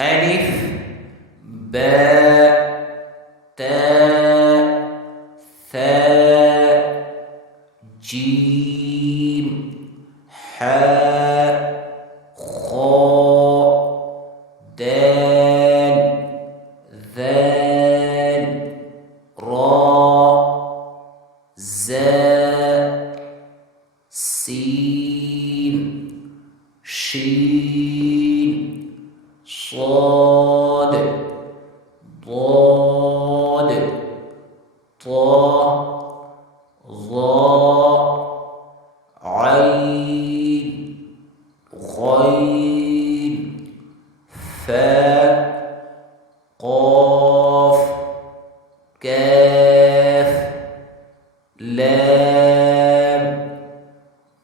ألف باء تاء ثاء جيم حاء خاء دال ذال راء زاء سين شين صاد ضاد طاء ظاء عين غين فاء قاف كاف لام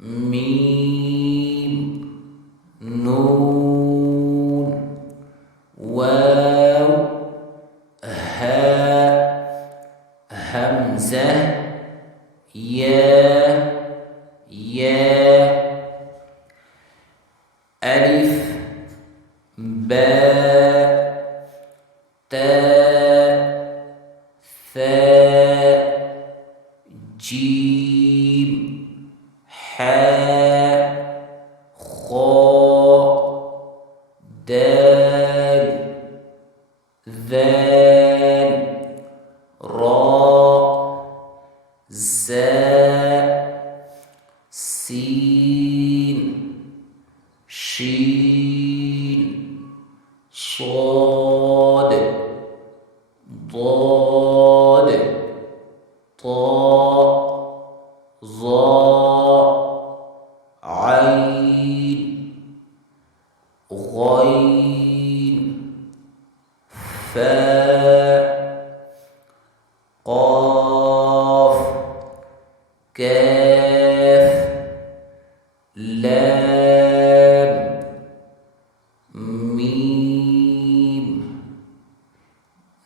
ميم نون واو هاء همزة يا ألف باء تاء ثاء جيم حاء خاء دال ذال راء زاء سين شين صاد ضاد طاء ظاء عين غين فاء قاف كاف لام ميم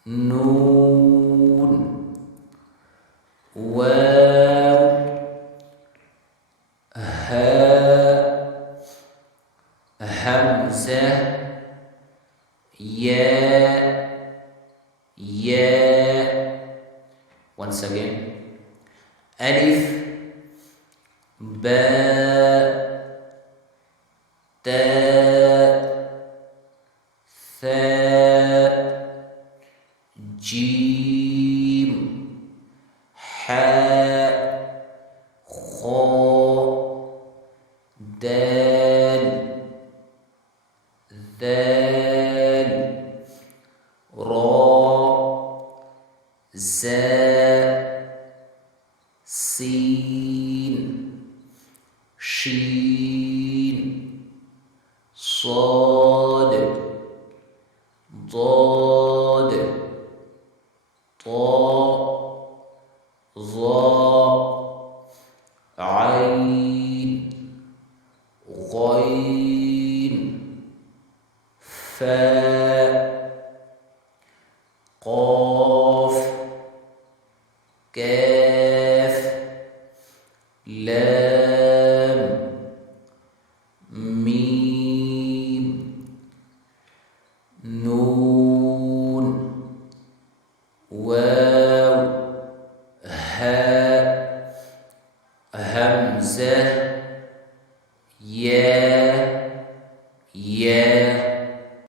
نون واو هاء همزة يا once again ألف باء تاء ثاء جيم حاء خاء دال ذال راء زاء سين شين صاد ضاد طاء ظاء عين غين فاء قاف كاف لام ميم نون